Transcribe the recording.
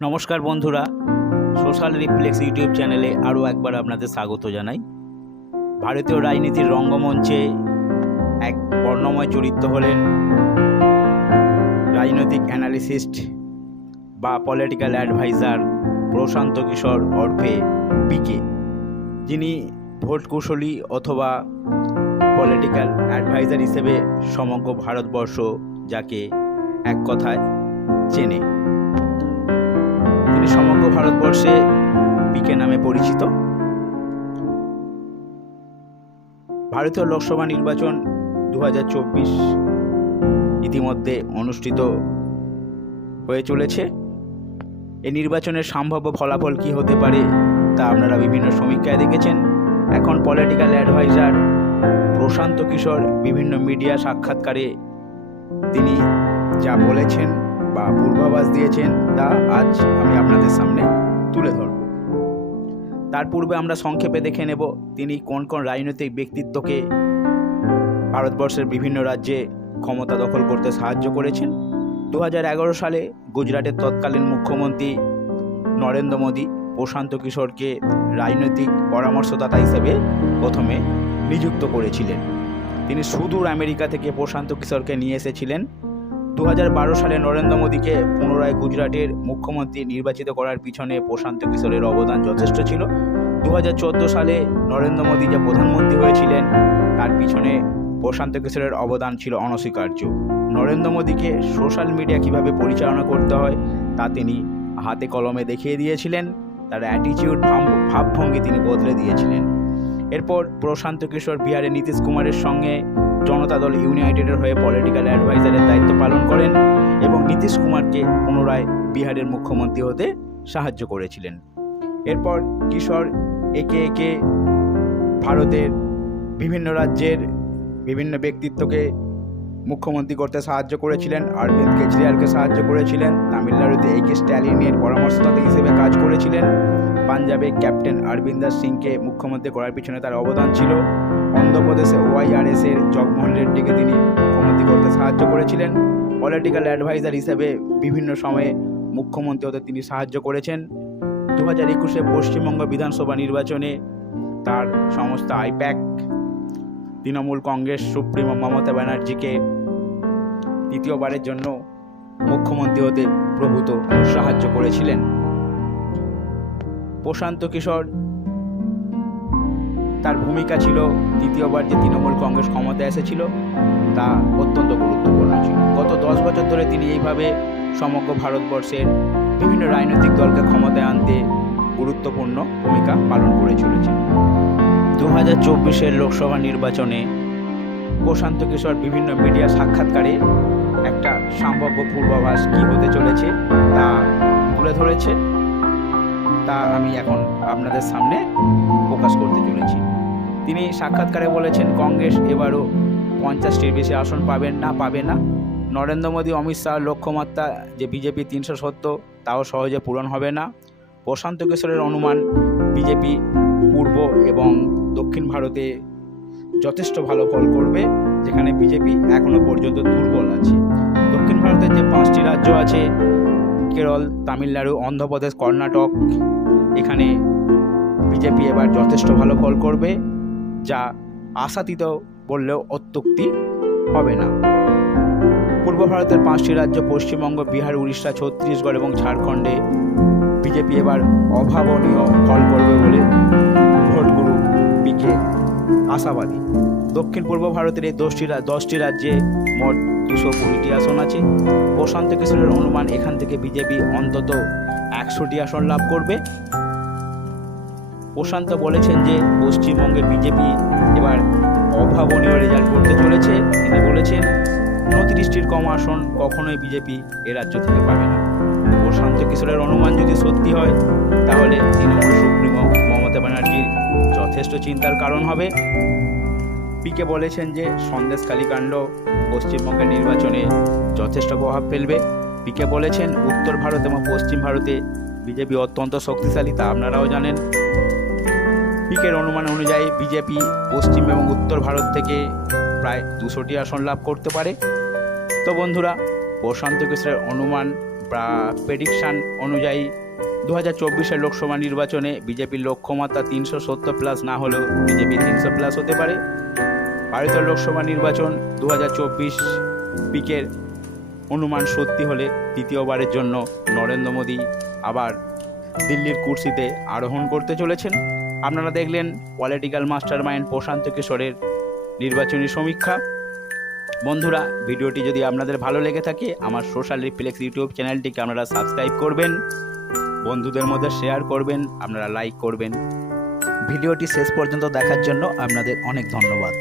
নমস্কার বন্ধুরা, social reflex YouTube চ্যানেলে আরও একবার আপনাদের স্বাগত জানাই। ভারতীয় রাজনীতির রঙ্গমঞ্চে এক বর্ণময় চরিত্র হলেন রাজনৈতিক অ্যানালিসিস্ট বা পলিটিক্যাল অ্যাডভাইজার প্রশান্ত কিশোর অর্ফে পিকে। যিনি ভোট কুশলী অথবা পলিটিক্যাল অ্যাডভাইজার হিসেবে সমগ্র ভারতবর্ষ যাকে এক কথায় চেনে। তিনি সমগ্র ভারতবর্ষে পিকে নামে পরিচিত। ভারতীয় লোকসভা নির্বাচন দু হাজার চব্বিশ ইতিমধ্যে অনুষ্ঠিত হয়ে চলেছে। এই নির্বাচনের সম্ভাব্য ফলাফল কি হতে পারে তা আপনারা বিভিন্ন সমীক্ষায় দেখেছেন। এখন পলিটিক্যাল অ্যাডভাইজার প্রশান্ত কিশোর বিভিন্ন মিডিয়া সাক্ষাৎকারে তিনি যা বলেছেন। বা পূর্বাভাস দিয়েছেন, তা আজ আমি আপনাদের সামনে তুলে ধরব। তার পূর্বে আমরা সংক্ষেপে দেখে নেব, তিনি কোন কোন রাজনৈতিক ব্যক্তিত্বকে ভারতবর্ষের বিভিন্ন রাজ্যে ক্ষমতা দখল করতে সাহায্য করেছেন। দু হাজার এগারো সালে গুজরাটের তৎকালীন মুখ্যমন্ত্রী নরেন্দ্র মোদী প্রশান্ত কিশোরকে রাজনৈতিক পরামর্শদাতা হিসেবে প্রথমে নিযুক্ত করেছিলেন। তিনি সুদূর আমেরিকা থেকে প্রশান্ত কিশোরকে নিয়ে এসেছিলেন। দু হাজার বারো সালে নরেন্দ্র মোদীকে পুনরায় গুজরাটের মুখ্যমন্ত্রী নির্বাচিত করার পিছনে প্রশান্ত কিশোরের অবদান যথেষ্ট ছিল। দু হাজার চোদ্দ সালে নরেন্দ্র মোদী যে প্রধানমন্ত্রী হয়েছিলেন, তার পিছনে প্রশান্ত কিশোরের অবদান ছিল অনস্বীকার্য। নরেন্দ্র মোদীকে সোশ্যাল মিডিয়া কীভাবে পরিচালনা করতে হয়, তা তিনি হাতে কলমে দেখিয়ে দিয়েছিলেন। তার অ্যাটিটিউড ভাবভঙ্গি তিনি বদলে দিয়েছিলেন। এরপর প্রশান্ত কিশোর বিহারে নীতিশ কুমারের সঙ্গে জনতা দল ইউনাইটেডের হয়ে পলিটিক্যাল অ্যাডভাইজারের দায়িত্ব পালন করেন এবং নীতিশ কুমারকে পুনরায় বিহারের মুখ্যমন্ত্রী হতে সাহায্য করেছিলেন। এরপর কিশোর একে একে ভারতের বিভিন্ন রাজ্যের বিভিন্ন ব্যক্তিত্বকে মুখ্যমন্ত্রী করতে সাহায্য করেছিলেন। অরবিন্দ কেজরিওয়ালকে সাহায্য করেছিলেন। তামিলনাড়ুতে এ কে স্ট্যালিনের পরামর্শদাতা হিসেবে কাজ করেছিলেন। পাঞ্জাবে ক্যাপ্টেন অরবিন্দর সিংকে মুখ্যমন্ত্রী করার পিছনে তার অবদান ছিল। অন্ধ্রপ্রদেশে ওয়াইআরএস এর জগমোহন রেড্ডিকে তিনি মুখ্যমন্ত্রী করতে সাহায্য করেছিলেন। পলিটিক্যাল অ্যাডভাইজার হিসেবে বিভিন্ন সময়ে মুখ্যমন্ত্রী হতে তিনি সাহায্য করেছেন। দু হাজার একুশে পশ্চিমবঙ্গ বিধানসভা নির্বাচনে তার সমস্ত I-PAC, Trinamool Congress supremo Mamata ব্যানার্জিকে দ্বিতীয়বারের জন্য মুখ্যমন্ত্রী হতে প্রভূত সাহায্য করেছিলেন। প্রশান্ত কিশোর। তার ভূমিকা ছিল দ্বিতীয়বার যে তৃণমূল কংগ্রেস ক্ষমতায় এসেছিল, তা অত্যন্ত গুরুত্বপূর্ণ ছিল। গত দশ বছর ধরে তিনি এইভাবে সমগ্র ভারতবর্ষের বিভিন্ন রাজনৈতিক দলকে ক্ষমতায় আনতে গুরুত্বপূর্ণ ভূমিকা পালন করে চলেছেন। দু হাজার চব্বিশের লোকসভা নির্বাচনে প্রশান্ত কিশোর বিভিন্ন মিডিয়া সাক্ষাৎকারে একটা সম্ভাব্য পূর্বাভাস কী হতে চলেছে তা তুলে ধরেছে। তা আমি এখন আপনাদের সামনে প্রকাশ করতে চলেছি। তিনি সাক্ষাৎকারে বলেছেন, কংগ্রেস এবারও পঞ্চাশটির বেশি আসন পাবেন না, পাবে না। নরেন্দ্র মোদী, অমিত শাহ, লক্ষ্যমাত্রা, যে বিজেপি তিনশো সত্তর, তাও সহজে পূরণ হবে না। প্রশান্ত কিশোরের অনুমান বিজেপি পূর্ব এবং দক্ষিণ ভারতে যথেষ্ট ভালো ফল করবে, যেখানে বিজেপি এখনও পর্যন্ত দুর্বল আছে। দক্ষিণ ভারতের যে পাঁচটি রাজ্য আছে কেরল, তামিলনাড়ু, অন্ধ্রপ্রদেশ, কর্ণাটক, এখানে বিজেপি এবার যথেষ্ট ভালো ফল করবে, যা আশাতীত বললেও অত্যুক্তি হবে না। পূর্ব ভারতের পাঁচটি রাজ্য, পশ্চিমবঙ্গ, বিহার, উড়িষ্যা, ছত্তিশগড় এবং ঝাড়খণ্ডে বিজেপি এবার অভাবনীয় ফল করবে বলে ভোটগুরু পিকে আশাবাদী। দক্ষিণ পূর্ব ভারতের এই দশটি দশটি রাজ্যে মোট দুশো কুড়িটি আসন আছে। প্রশান্ত কিশোরের অনুমান এখান থেকে বিজেপি অন্তত একশোটি আসন লাভ করবে। প্রশান্ত বলেছেন যে, পশ্চিমবঙ্গে বিজেপি এবার অভাবনীয় রেজাল্ট করতে চলেছে। তিনি বলেছেন, উনত্রিশটির কম আসন কখনোই বিজেপি এ রাজ্য থেকে পাবে না। প্রশান্ত কিশোরের অনুমান যদি সত্যি হয়, তাহলে তৃণমূল সুপ্রিমো মমতা ব্যানার্জির যথেষ্ট চিন্তার কারণ হবে। পিকে বলেছেন যে সন্দেশখালী কাণ্ড পশ্চিমবঙ্গের নির্বাচনে যথেষ্ট প্রভাব ফেলবে। পিকে বলেছেন উত্তর ভারত এবং পশ্চিম ভারতে বিজেপি অত্যন্ত শক্তিশালী, তা আপনারাও জানেন। পিকের অনুমান অনুযায়ী বিজেপি পশ্চিম এবং উত্তর ভারত থেকে প্রায় দুশোটি আসন লাভ করতে পারে। তো বন্ধুরা, প্রশান্ত কিশোরের অনুমান বা প্রেডিকশান অনুযায়ী দু হাজার চব্বিশের লোকসভা নির্বাচনে বিজেপির লক্ষ্যমাত্রা তিনশো সত্তর প্লাস না হলেও বিজেপি তিনশো প্লাস হতে পারে। ভারতীয় লোকসভা নির্বাচন দু হাজার চব্বিশ পিকের অনুমান সত্যি হলে দ্বিতীয়বারের জন্য নরেন্দ্র মোদী আবার দিল্লির কুর্সিতে আরোহণ করতে চলেছেন। আপনারা দেখলেন পলিটিক্যাল মাস্টার মাইন্ড প্রশান্ত কিশোরের নির্বাচনী সমীক্ষা। বন্ধুরা, ভিডিওটি যদি আপনাদের ভালো লেগে থাকে, আমার সোশ্যাল রিফ্লেক্স ইউটিউব চ্যানেলটিকে আপনারা সাবস্ক্রাইব করবেন, বন্ধুদের মধ্যে শেয়ার করবেন, আপনারা লাইক করবেন। ভিডিওটি শেষ পর্যন্ত দেখার জন্য আপনাদের অনেক ধন্যবাদ।